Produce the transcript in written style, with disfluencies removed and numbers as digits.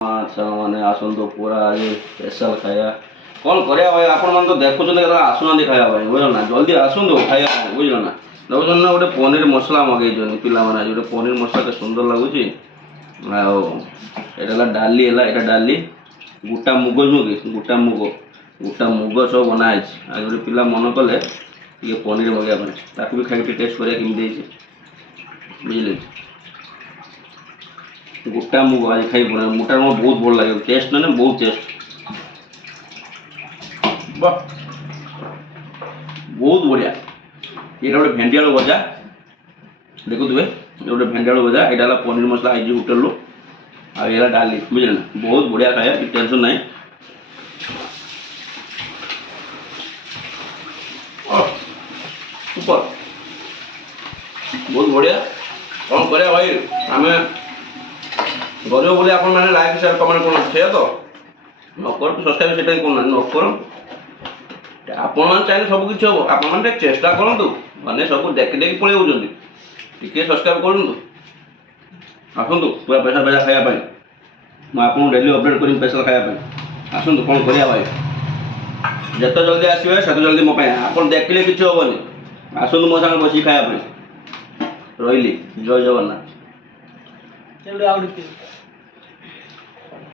ମାନେ ଆସନ୍ତୁ ପୁରା ଆଜି ସ୍ପେଶାଲ ଖାଇବା କ'ଣ କରିବା ଭାଇ ଆପଣମାନେ ତ ଦେଖୁଛନ୍ତି କେତେବେଳେ ଆସୁନାହାନ୍ତି ଖାଇବା ପାଇଁ ବୁଝିଲ ନା ଜଲ୍ଦି ଆସନ୍ତୁ ଖାଇବା ପାଇଁ ବୁଝିଲ ନା ଦେଖୁଛନ୍ତି ନା ଗୋଟେ ପନିର ମସଲା ମଗେଇଛନ୍ତି ପିଲାମାନେ ଆଜି ଗୋଟେ ପନିର ମସଲା କେତେ ସୁନ୍ଦର ଲାଗୁଛି ଆଉ ଏଇଟା ହେଲା ଡାଲି ହେଲା ଏଇଟା ଡାଲି ଗୋଟା ମୁଗ ନୁହଁ କି ଗୋଟା ମୁଗ ସବୁ ବନା ହେଇଛି ଆଜି ଗୋଟେ ପିଲା ମନ କଲେ ଟିକେ ପନିର ମଗେଇବା ପାଇଁ ତାକୁ ବି ଖାଇକି ଟିକେ ଟେଷ୍ଟ କରିବା କେମିତି ହେଇଛି ବୁଝିଲେ ଗୋଟା ମୁଗ ଆଜି ଖାଇ ପଡ଼ିବ ମୁଗଟା ମୋର ବହୁତ ଭଲ ଲାଗେ ଟେଷ୍ଟ ମାନେ ବହୁତ ଟେଷ୍ଟ ବାহ ବହୁତ ବଢ଼ିଆ ଏଇଟା ଗୋଟେ ଭେଣ୍ଡି ଆଳୁ ଭଜା ଦେଖୁଥିବେ ଗୋଟେ ଭେଣ୍ଡି ଆଳୁ ଭଜା ଏଇଟା ହେଲା ପନିର ମସଲା ହେଇଛି ହୋଟେଲରୁ ଆଉ ଏଇଟା ଡାଲି ବୁଝିଲେ ନା ବହୁତ ବଢ଼ିଆ ଖାଇବା କିଛି ଟେନସନ୍ ନାହିଁ ସୁପର ବହୁତ ବଢ଼ିଆ କ'ଣ କରିବା ଭାଇ ଆମେ ଗରିବ ବୋଲି ଆପଣମାନେ ଲାଇକ୍ ସେୟାର କମେଣ୍ଟ କରନ୍ତୁ ସେଇଆ ତ ନ କରନ୍ତୁ ସବସ୍କ୍ରାଇବ୍ ସେଟା ହିଁ କରୁନାହାନ୍ତି ନ କରନ୍ତୁ ଆପଣମାନେ ଚାହିଁଲେ ସବୁ କିଛି ହେବ ଆପଣମାନେ ଟିକେ ଚେଷ୍ଟା କରନ୍ତୁ ମାନେ ସବୁ ଦେଖି ଦେଖି ପଳେଇ ଯାଉଛନ୍ତି ଟିକେ ସବସ୍କ୍ରାଇବ୍ କରନ୍ତୁ ଆସନ୍ତୁ ପୁରା ପଇସା ଖାଇବା ପାଇଁ ମୁଁ ଆପଣଙ୍କୁ ଡେଲି ଅପଡ଼େଟ୍ କରିବି ସ୍ପେଶାଲ ଖାଇବା ପାଇଁ ଆସନ୍ତୁ କ'ଣ କରିବା ଭାଇ ଯେତେ ଜଲ୍ଦି ଆସିବେ ସେତେ ଜଲ୍ଦି ମୋ ପାଇଁ ଆପଣ ଦେଖିଲେ କିଛି ହେବନି ଆସନ୍ତୁ ମୋ ସାଙ୍ଗେ ବସିକି ଖାଇବା ପାଇଁ ରହିଲି ଜୟ ଜଗନ୍ନାଥ।